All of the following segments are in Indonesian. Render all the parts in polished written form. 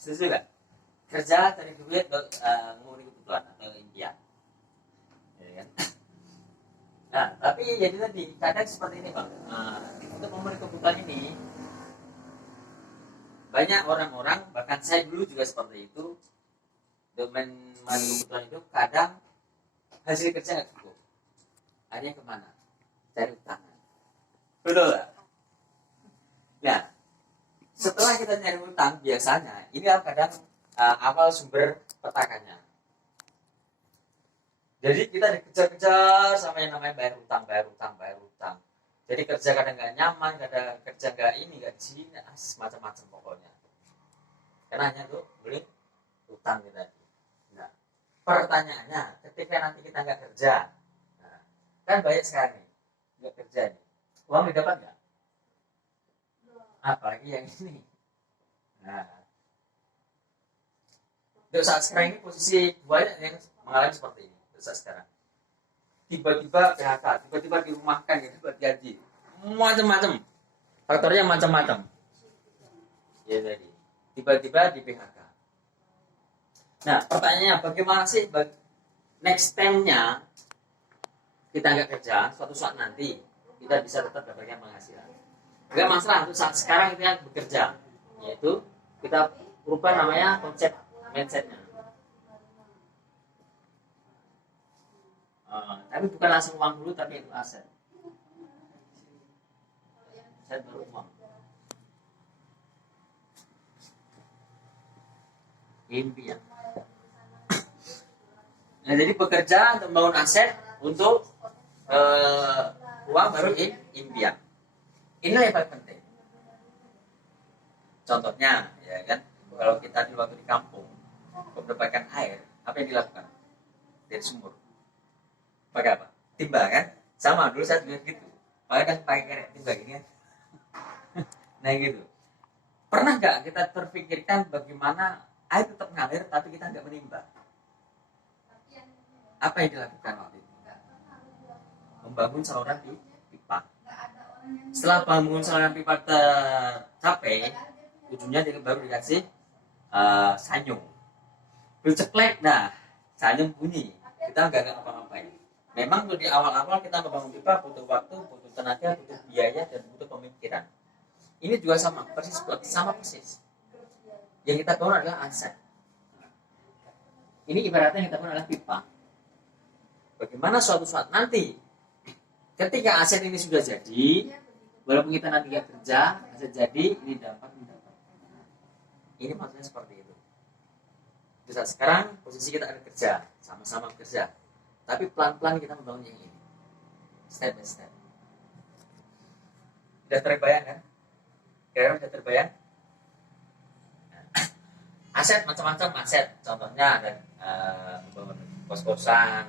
Setuju nggak? Kerja cari duit buat memenuhi kebutuhan atau impian, ya kan? Nah, tapi jadi tadi kadang seperti ini bang. Untuk memenuhi kebutuhan ini banyak orang-orang, bahkan saya dulu juga seperti itu. Domain memenuhi kebutuhan itu kadang hasil kerja nggak cukup. Akhirnya kemana? Cari utangan. Betul nggak? Nah, setelah kita nyari utang biasanya ini adalah kadang awal sumber petakannya. Jadi kita dikejar-kejar sama yang namanya bayar utang. Jadi kerja kadang nggak nyaman, kadang kerja nggak ini, nggak sini, macam-macam pokoknya. Karena hanya tuh beli utang kita. Nah, pertanyaannya, ketika nanti kita nggak kerja, nah, kan banyak sekarang nih, nggak kerja nih, uang didapat nggak? Apalagi yang ini. Nah, untuk saat sekarang ini posisi banyak yang mengalami seperti ini. Untuk saat sekarang, tiba-tiba PHK, tiba-tiba dirumahkan, gitu, gaji, macam-macam, faktornya macam-macam. Ya jadi, tiba-tiba di PHK. Nah, pertanyaannya bagaimana sih next time-nya kita nggak kerja, suatu saat nanti kita bisa tetap dapatkan penghasilan. Nggak masalah untuk saat sekarang kita bekerja, yaitu kita rubah namanya konsep mindsetnya. Tapi bukan langsung uang dulu, tapi itu aset. Aset baru uang. Impian. Nah, jadi bekerja untuk membangun aset untuk uang baru impian. Ini yang paling penting. Contohnya, ya kan, kalau kita di waktu di kampung mendapatkan air, apa yang dilakukan? Dari sumur. Pakai apa? Timba kan? Sama dulu saya juga gitu. Pakai karet timba gini kan. Nah gitu. Pernah nggak kita terpikirkan bagaimana air tetap ngalir tapi kita nggak menimba? Apa yang dilakukan waktu itu? Membangun saluran pipa. Setelah bangun saluran pipa tercapai, ujungnya baru dikasih sanyung. Berceklek, nah sanyung bunyi. Kita nggak ngapa-ngapain. Memang tuh di awal-awal kita membangun pipa butuh waktu, butuh tenaga, butuh biaya, dan butuh pemikiran. Ini juga sama persis. Yang kita bangun adalah aset. Ini ibaratnya yang kita bangun adalah pipa. Bagaimana suatu saat nanti, ketika aset ini sudah jadi, walaupun kita nanti nggak kerja, aset jadi, ini dapat. Ini maksudnya seperti itu. Bisa sekarang posisi kita ada kerja, sama-sama kerja. Tapi pelan-pelan kita membangun yang ini. Step by step. Sudah terbayang kan? Kira-kira sudah terbayang? Aset macam-macam aset. Contohnya ada membangun kos-kosan,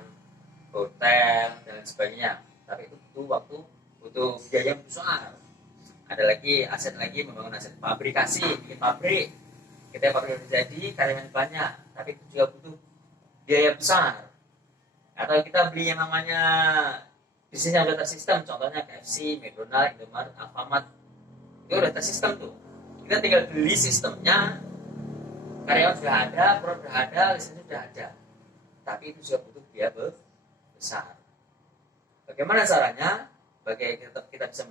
hotel, dan lain sebagainya. Tapi itu butuh waktu, butuh biaya besar. Ada lagi aset lagi membangun aset fabrikasi, bikin pabrik. Kita pabrik jadi karyawan banyak, tapi itu juga butuh biaya besar. Atau kita beli yang namanya bisnis yang sudah tersistem, contohnya KFC, McDonald, Indomaret, Alfamart, itu udah tersistem tuh. Kita tinggal beli sistemnya, karyawan sudah ada, produk sudah ada, lisensi sudah ada. Tapi itu juga butuh biaya besar. Bagaimana caranya? Bagaimana kita bisa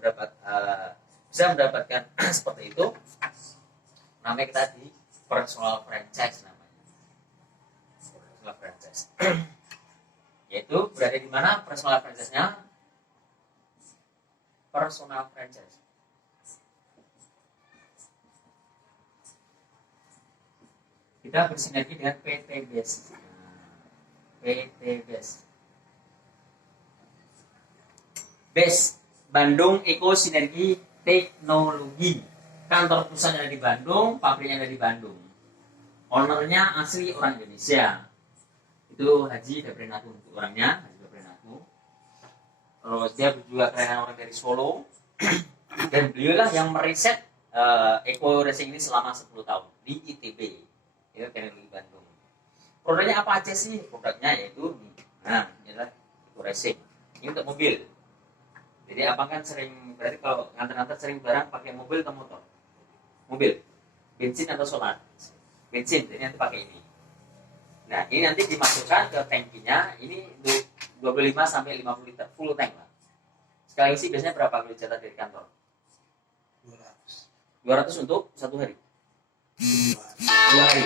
mendapatkan seperti itu? Namanya kita di personal franchise namanya. Personal franchise. Yaitu berada di mana personal franchise-nya? Personal franchise. Kita bersinergi dengan PT BES. PT BES. BES, Bandung Eko Sinergi Teknologi. Kantor pusatnya ada di Bandung, pabriknya ada di Bandung. Ownernya asli orang Indonesia. Itu Haji Dabrinaku untuk orangnya, Haji Dabrinaku. Terus dia juga kerenan orang dari Solo. Dan beliaulah yang meriset Eko Racing ini selama 10 tahun di ITB. Itu teknologi Bandung. Produknya apa aja sih? Produknya yaitu ini adalah Eko Racing. Ini untuk mobil. Jadi abang kan sering, berarti kalau ngantar-ngantar sering barang pakai mobil atau motor? Mobil, bensin atau solar? bensin, jadi nanti pakai ini. Nah, ini nanti dimasukkan ke tangkinya, ini 25 sampai 50 liter full tank lah. Sekali isi biasanya berapa kalau dicatat dari kantor? 200 untuk satu hari. 2 hari.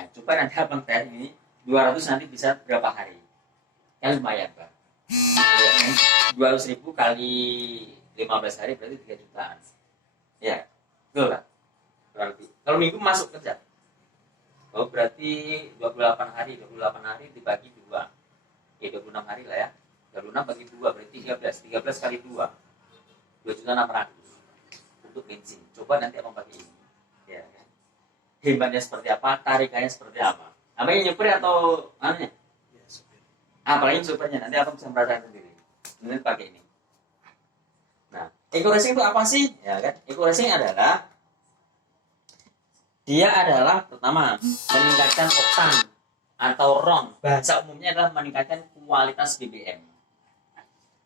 Nah, coba nanti abang tanya ini 200 nanti bisa berapa hari? Kan lumayan, Pak. 200.000 kali 15 hari berarti 3 jutaan. Ya, betul lah. Berarti kalau minggu masuk kerja. Oh, berarti 28 hari dibagi 2. Ya 26 hari lah ya. 26 bagi 2 berarti 13 kali 2. 2.600.000 untuk bensin. Coba nanti abang pakai ini. Ya, kan? Hebatnya seperti apa, tarikannya seperti apa. Abang yang nyupir atau anunya? Ya, supir. Apalagi supirnya, nanti abang bisa merasakan sendiri. Nanti pakai ini. Nah, eco racing itu apa sih? Ya kan? Eco racing adalah pertama meningkatkan oktan atau RON. Bahasa umumnya adalah meningkatkan kualitas BBM.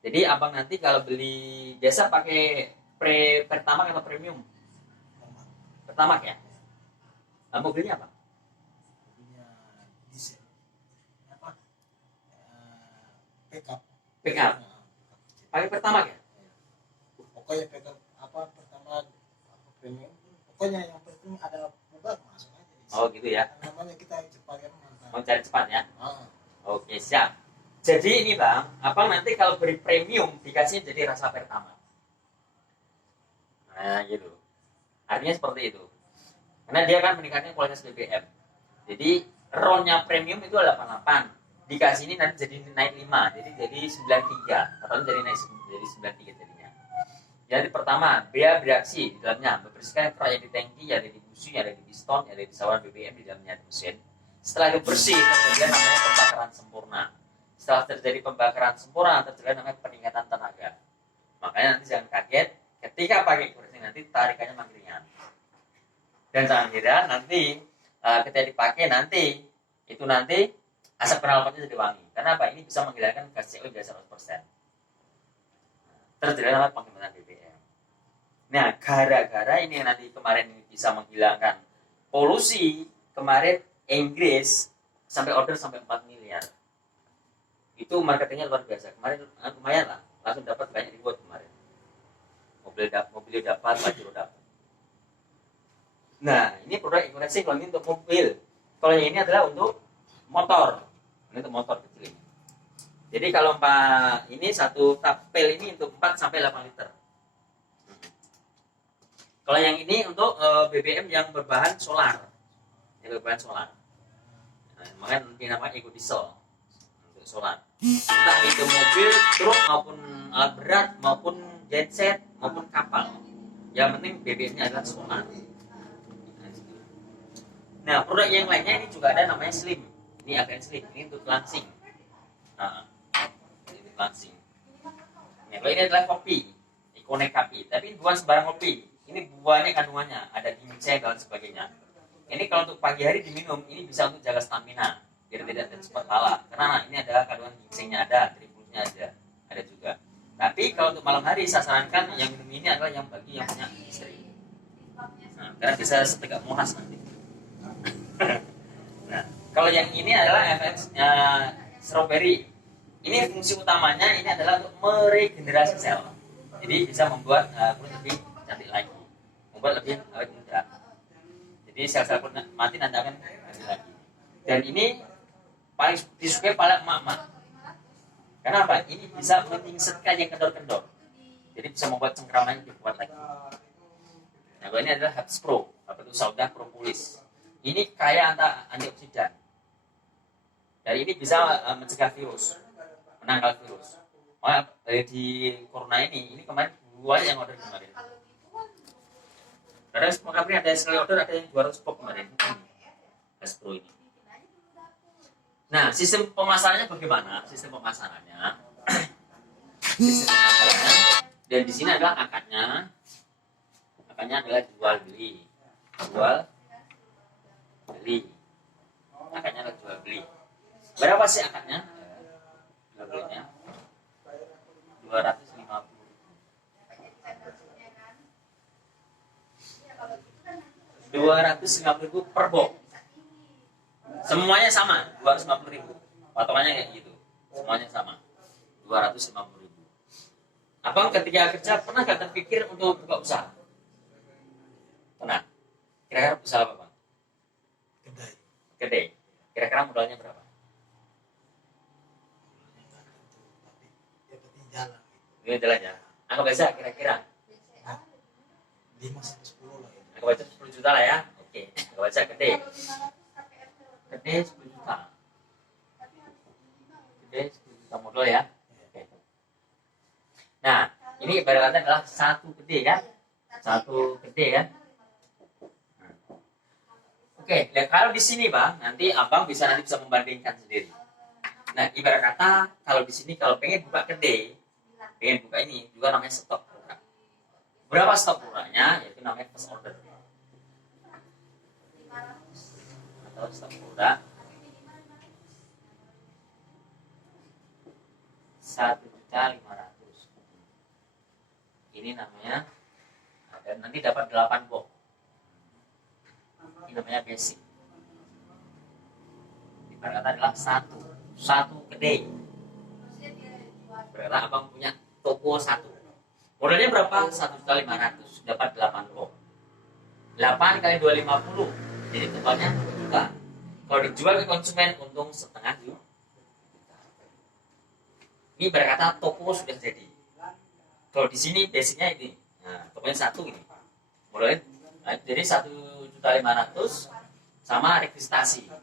Jadi abang nanti kalau beli biasa pakai Pertamax atau premium? Pertamax ya? Mobilnya apa? Mobilnya diesel. Apa? Pickup. Pakai Pertamax ya? Pokoknya pickup Pertamax premium. Pokoknya yang penting ada pubak masuk aja. Oh gitu ya. Namanya kita cepat kan. Mau cari cepat ya? Oke, siap. Jadi ini bang, abang nanti kalau beri premium dikasih jadi rasa Pertamax. Nah gitu. Artinya seperti itu. Karena dia kan meningkatkan kualitas BBM. Jadi RON-nya premium itu 88. Dikasih ini nanti jadi naik 5. Jadi 93. Atau jadi naik jadi 93 jadinya. Jadi pertama, bea bereaksi di dalamnya membersihkan kerak yang di tangki, yang ada di busi, yang ada di piston, yang ada di saluran BBM di dalamnya ada mesin. Setelah itu bersih, terjadi namanya pembakaran sempurna. Setelah terjadi pembakaran sempurna, terjadi namanya peningkatan tenaga. Makanya nanti jangan kaget ketika pakai kursi nanti tarikannya makin ringan. Dan jangan kira nanti ketika dipakai nanti asap knalpotnya jadi wangi. Karena apa? Ini bisa menghilangkan gas CO hingga 100%. Terjadi namanya penghematan BBM. Nah, gara-gara ini nanti kemarin bisa menghilangkan polusi, kemarin Inggris sampai order sampai 4 miliar. Itu marketingnya luar biasa. Kemarin lumayan lah, langsung dapat banyak dibuat kemarin. Mobilnya dapat, baju dapat. Nah, ini produk eco racing kalau ini untuk mobil. Kalau yang ini adalah untuk motor. Ini untuk motor kecil ini. Jadi kalau ini satu tapel ini untuk 4 sampai 8 liter. Kalau yang ini untuk BBM yang berbahan solar. Yang berbahan solar. Nah, makanya dinamakan eco diesel untuk solar. Entah itu mobil, truk maupun alat berat maupun genset maupun kapal. Yang penting BBM-nya adalah solar. Nah, produk yang lainnya ini juga ada namanya slim. Ini agak slim. Ini untuk lansing. Nah, ini untuk lansing. Nah, kalau ini adalah kopi, Ikonek kopi. Tapi bukan sembarang kopi. Ini buahnya kandungannya ada ginseng dan sebagainya. Ini kalau untuk pagi hari diminum, ini bisa untuk jaga stamina biar tidak cepat lelah. Karena ini ada kandungan ginsengnya ada, tribulnya ada juga. Tapi kalau untuk malam hari saya sarankan yang minum ini adalah yang bagi yang punya istri. Nah, karena bisa setegak Monas nanti. Nah, kalau yang ini adalah FX strawberry. Ini fungsi utamanya ini adalah untuk meregenerasi sel. Jadi bisa membuat kulit lebih cantik lagi, membuat lebih awet muda. Jadi sel-sel kulit mati nanti akan ganti lagi. Dan ini paling disukai oleh emak-emak. Kenapa? Ini bisa menyingsetkan yang kendor-kendor. Jadi bisa membuat cengkraman lebih kuat lagi. Nah, ini adalah Herbs Pro, itu sauda propolis. Ini kaya antioksidan. Dan ini bisa mencegah virus, menangkal virus. Di corona ini kemarin dua yang order kemarin. Karena kemarin ada sekali order, ada yang 200 pop kemarin. Herbs Pro ini. Nah, sistem pemasarannya bagaimana? Sistem pemasarannya, dan di sini adalah akadnya. Akadnya adalah jual beli. Akadnya adalah jual beli. Berapa sih akadnya? Jual belinya 250.000 per box. Semuanya sama, 250.000. Patokannya kayak gitu. Semuanya sama. 250.000. Abang ketika kerja pernah gak terpikir untuk buka usaha? Pernah. Kira-kira usaha apa, Bang? Kedai. Gede. Kira-kira modalnya berapa? Tapi yang penting jalan. Ini jalannya. Anggap aja kira-kira. 5 sampai 10 lah ya. Anggap aja 10 juta lah ya. Oke. Anggap aja gede. Gede 10 juta. Gede 10 juta modal ya. Oke. Nah, ini ibaratnya adalah satu gede kan? Satu gede kan? Oke, dan kalau di sini Bang, nanti Abang bisa membandingkan sendiri. Nah, ibarat kata kalau di sini kalau pengen buka gede, pengen buka ini juga namanya stok produk. Berapa stok produknya? Yaitu namanya first order. Atau stok produk 1.500.000. Ini namanya, dan nanti dapat 8 box. Ini namanya basic. Ibarat kata adalah satu kedai. Berarti Abang punya toko satu. Modalnya berapa? 1.500.000. Dapat 8 box. 8 kali 250. Jadi totalnya 2 juta. Kalau dijual ke konsumen untung setengah juta. Ini berkata toko sudah jadi. Kalau di sini basicnya ini. Nah, tokonya satu ini. Modalnya jadi 1.500.000 sama registrasi. Nah,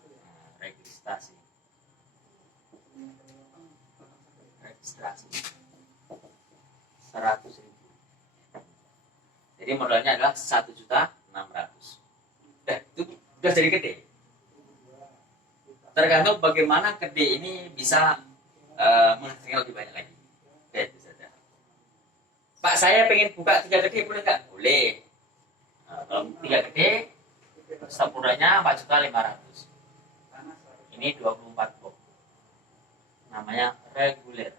registrasi. 100.000. Jadi modalnya adalah 1.600.000. Nah, itu sudah jadi gede. Tergantung bagaimana gede ini bisa menghasilkan lebih banyak lagi. Oke, itu saja. Pak, saya pengen buka 3 gede boleh nggak? Boleh. Nah, kalau 3 gede, stok produknya 4.500.000. Ini 24 box. Namanya reguler.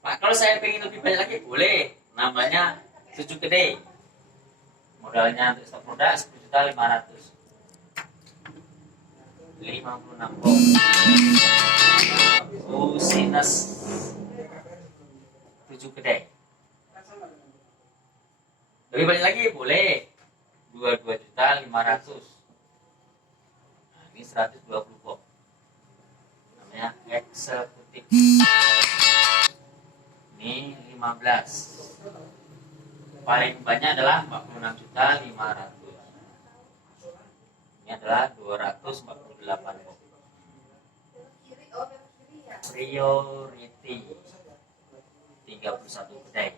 Pak, kalau saya pengen lebih banyak lagi, boleh. Namanya 7 gede. Modalnya untuk stok produk 10.500.000. 56 box. Usinus 7 kedai. Lebih banyak lagi boleh. 22.500.000. Nah, ini 120 box. Namanya eksekutif. Ini 15. Paling banyak adalah 46.500.000. Ini adalah 248 box. Priority 31 kedai.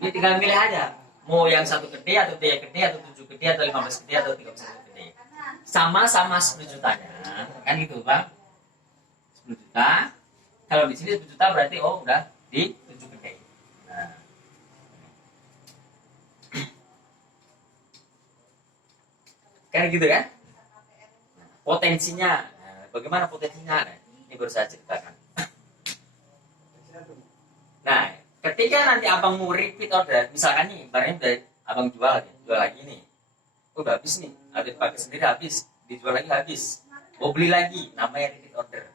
Ini tinggal milih aja. Mau yang 1 gede atau 3 gede atau 7 gede atau 15 gede atau 31 gede. Sama-sama 10 jutanya. Kan gitu, Bang. 10 juta. Kalau di sini 10 juta berarti udah di 7 gede. Nah. Kan gitu kan? Potensinya. Nah, bagaimana potensinya? Nah, ini baru saya ceritakan. Nah, ketika nanti Abang mau repeat order, misalkan nih, barangnya udah Abang jual lagi nih. Udah habis nih, habis pakai sendiri habis, dijual lagi habis. Mau beli lagi, namanya repeat order.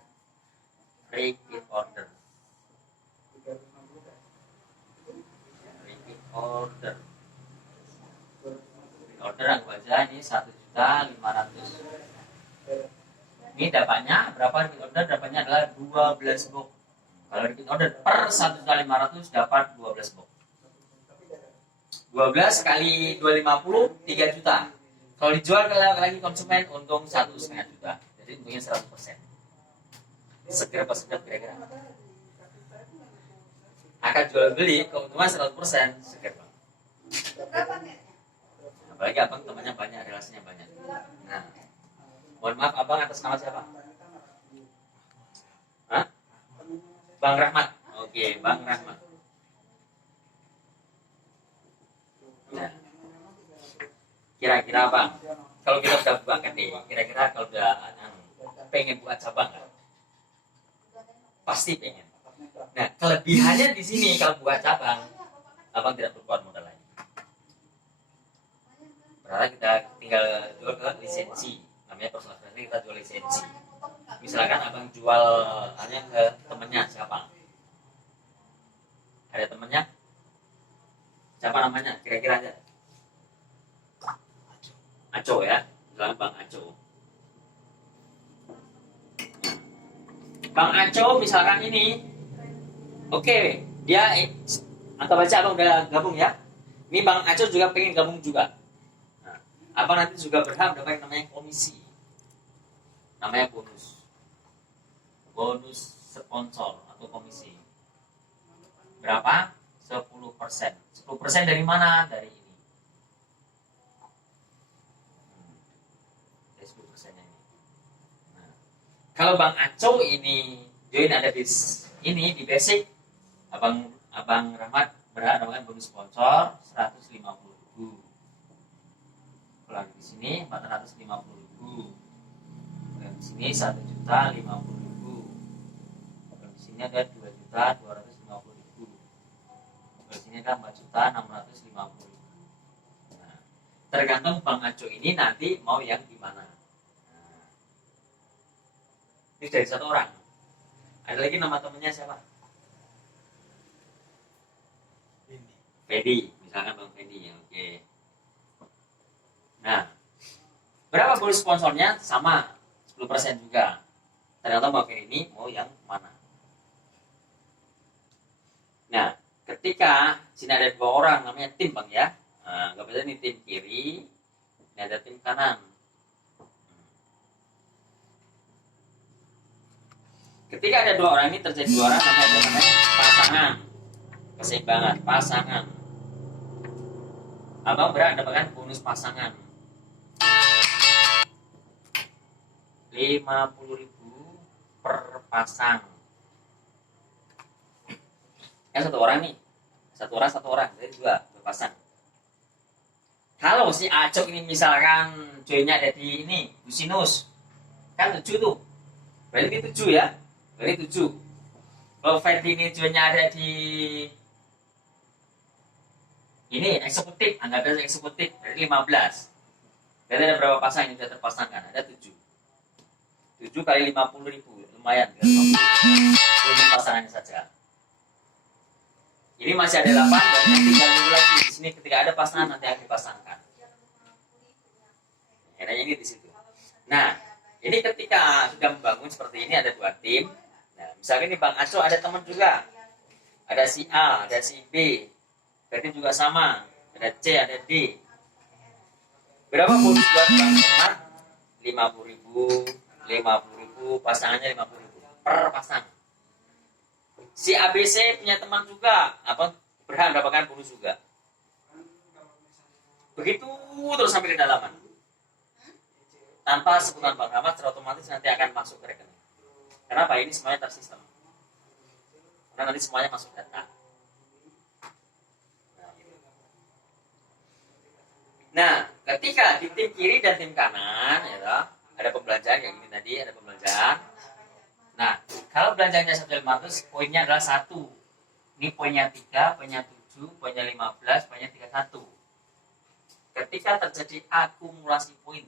Repeat order. Repeat order. Repeat order aku aja ini 1.500.000. Ini dapatnya berapa repeat order? Dapatnya adalah 12 box. Kalau repeat order per 1.500.000 dapat 12 box. 12 kali 250 3 juta. Kalau dijual ke lagi konsumen untung 1,5 juta. Jadi untungnya 100%. Seger apa sedap kira-kira? Akan jual beli keuntungan 100% seger Bang. Apalagi Abang temannya banyak, relasinya banyak. Nah, mohon maaf Abang atas nama siapa? Hah? Bang Rahmat. Oke, Bang Rahmat. Nah, kira-kira Bang, kalau kita sudah buka nih, kira-kira kalau udah pengen buat cabang kan? Pasti pengen. Nah, kelebihannya di sini kalau buat cabang, abang tidak perlu keluar modal lagi. Berarti kita tinggal jual ke lisensi, namanya personal branding, kita jual lisensi. Misalkan abang jual hanya ke temennya siapa? Ada temennya? Siapa namanya? Kira-kira aja. Aco ya, misalkan Bang Aco. Bang Aco misalkan ini, oke, dia anggap aja abang udah gabung ya. Ini Bang Aco juga pengen gabung juga. Nah, abang nanti juga berhak dapat namanya komisi, namanya bonus sponsor atau komisi. Berapa? 10%. 10% dari mana? Dari ini. Dari 10% ini. Nah, kalau Bang Aco ini join ada di ini di basic, Abang Rahmat berhak mendapatkan bonus sponsor 150.000. Kalau di sini 450.000. Dan di sini 1.050.000. Kalau di sini ada 2.250.000. Di sini ada 4.650.000. Nah, tergantung Bang Aco ini nanti mau yang gimana. Nah, ini dari satu orang. Ada lagi nama temennya siapa? Fedi, misalkan Bang Fedi ya, oke. Nah, berapa bonus sponsornya? Sama, 10% juga. Tergantung Bang Fedi ini mau yang mana. Nah, ketika sini ada dua orang namanya tim Bang ya. Nah, nggak bisa ini tim kiri, ini ada tim kanan. Ketika ada dua orang ini terjadi dua orang namanya pasangan, keseimbangan pasangan. Abang berhak mendapatkan bonus pasangan 50.000 per pasang. Kan satu orang nih, satu orang, jadi dua pasang. Kalau si Acok ini misalkan joinnya ada di ini Businus, kan 7 tuh, berarti 7 ya, berarti 7. Kalau Ferdi ini joinnya ada di ini eksekutif, anggap aja eksekutif, berarti 15. Berarti ada berapa pasang yang sudah terpasangkan? Ada 7. 7 kali 50.000, lumayan. Ini pasangannya saja. Ini masih ada 8, dan tinggal nunggu lagi. Di sini ketika ada pasangan nanti akan dipasangkan. Kayaknya ini di situ. Nah, ini ketika sudah membangun seperti ini ada dua tim. Nah, misalnya ini Bang Aco ada teman juga. Ada si A, ada si B. Berarti juga sama, ada C, ada D. Berapa bonus buat Bang Rahmat? 50.000, pasangannya 50.000 per pasang. Si ABC punya teman juga, berhak mendapatkan bonus juga. Begitu terus sampai ke dalaman. Tanpa sebutan Bang Rahmat, secara otomatis nanti akan masuk ke rekening. Kenapa? Ini semuanya tersistem. Karena nanti semuanya masuk data. Nah, ketika di tim kiri dan tim kanan, ya, ada pembelanjaan kayak gini tadi, ada pembelanjaan. Nah, kalau belanjanya 1.500, poinnya adalah 1. Ini poinnya 3, poinnya 7, poinnya 15, poinnya 31. Ketika terjadi akumulasi poin,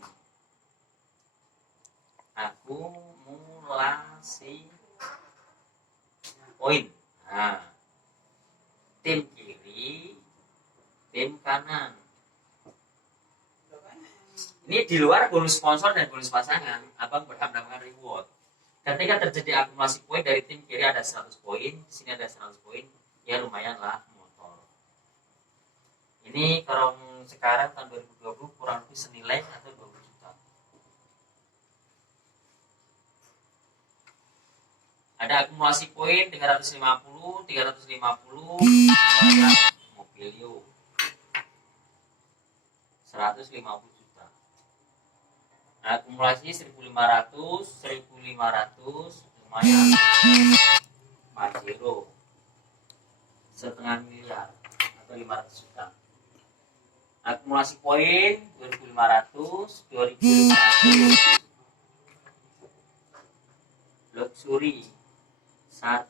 nah, tim kiri, tim kanan. Ini di luar bonus sponsor dan bonus pasangan, abang berhak mendapatkan reward. Ketika terjadi akumulasi poin dari tim kiri ada 100 poin, sini ada 100 poin, ya lumayan lah motor. Ini kalau sekarang tahun 2020 kurang lebih senilai atau 20 juta. Ada akumulasi poin 350, lumayan Mobilio 150 juta. Akumulasi 1.500 lumayan. Pajero setengah miliar atau 500 juta. Akumulasi poin 2.500 luxury 1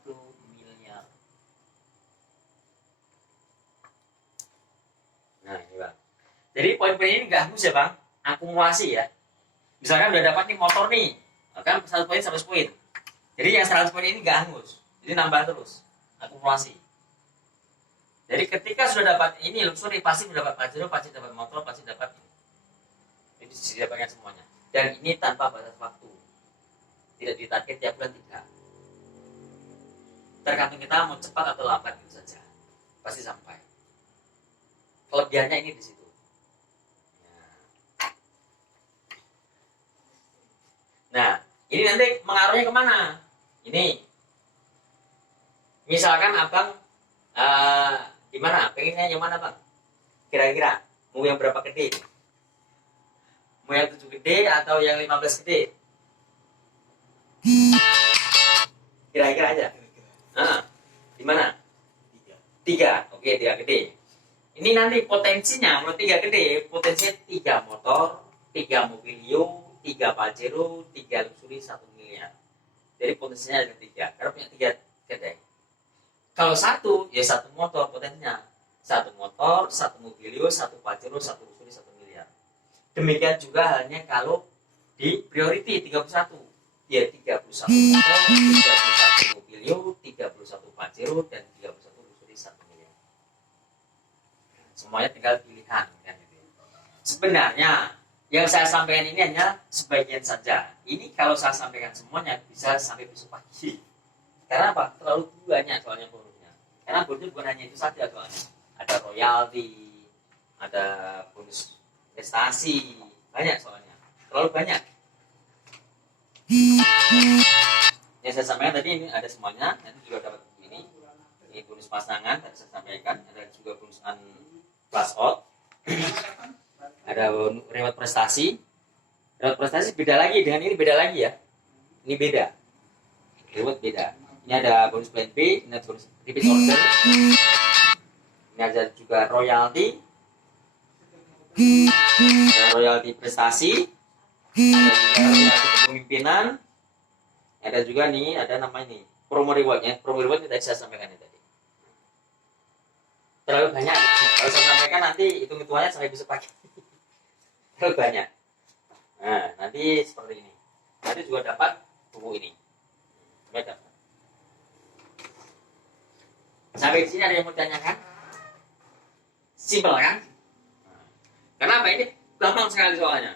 miliar. Jadi poin-poin ini nggak hangus ya bang, akumulasi ya. Misalkan udah dapat nih motor nih, kan 100 poin 100 poin. Jadi yang 100 poin ini nggak hangus, jadi nambah terus, akumulasi. Jadi ketika sudah dapat ini luxury, pasti sudah dapat Pajero, pasti dapat motor, pasti dapat ini. Jadi didapatkan semuanya. Dan ini tanpa batas waktu, tidak ditarget tiap bulan, tidak. Tergantung kita mau cepat atau lambat itu saja, pasti sampai. Kelebihannya ini di situ. Nah, ini nanti mengaruhnya kemana? Ini, misalkan abang gimana? Pengennya yang mana bang? Kira-kira mau yang berapa gede? Mau yang 7 gede atau yang 15 gede? Kira-kira aja. Gimana? 3. Oke, 3 gede. Ini nanti potensinya, kalau 3 gede, potensinya 3 motor, 3 mobilio, 3 Pajero, 3 luxury, 1 miliar. Jadi potensinya ada 3, karena punya 3 gede. Kalau 1, ya 1 motor potensinya. 1 motor, 1 mobilio, 1 Pajero, 1 luxury, 1 miliar. Demikian juga halnya kalau di priority 31. Ya 31 motor, 31 mobilio, 31 Pajero, dan 31 luxury, 1 miliar. Semuanya tinggal pilihan kan gitu. Sebenarnya yang saya sampaikan ini hanya sebagian saja. Ini kalau saya sampaikan semuanya bisa sampai besok pagi. Karena apa? Terlalu banyak soalnya bonusnya. Karena bonusnya bukan hanya itu saja soalnya. Ada royalti, ada bonus prestasi, banyak soalnya. Terlalu banyak. Yang saya sampaikan tadi ini ada semuanya. Nanti juga dapat ini. Ini bonus pasangan tadi saya sampaikan. Ada juga bonus plus out. Ada reward prestasi. Reward prestasi beda lagi dengan ini, beda lagi ya. Ini beda. Reward beda. Ini ada bonus plan B, ini ada bonus repeat order. Ini ada juga royalti. Ada royalti prestasi. Ada juga royalti kepemimpinan. Ada juga nih, ada namanya nih promo rewardnya. Promo reward yang tadi saya sampaikan tadi. Terlalu banyak. Kalau saya sampaikan nanti hitung-hitungannya sampai besok pagi. Terlalu banyak. Nah, nanti seperti ini. Nanti juga dapat buku ini. Dapat. Sampai di sini ada yang mau ditanyakan? Simpel kan? Kenapa ini gampang sekali soalnya?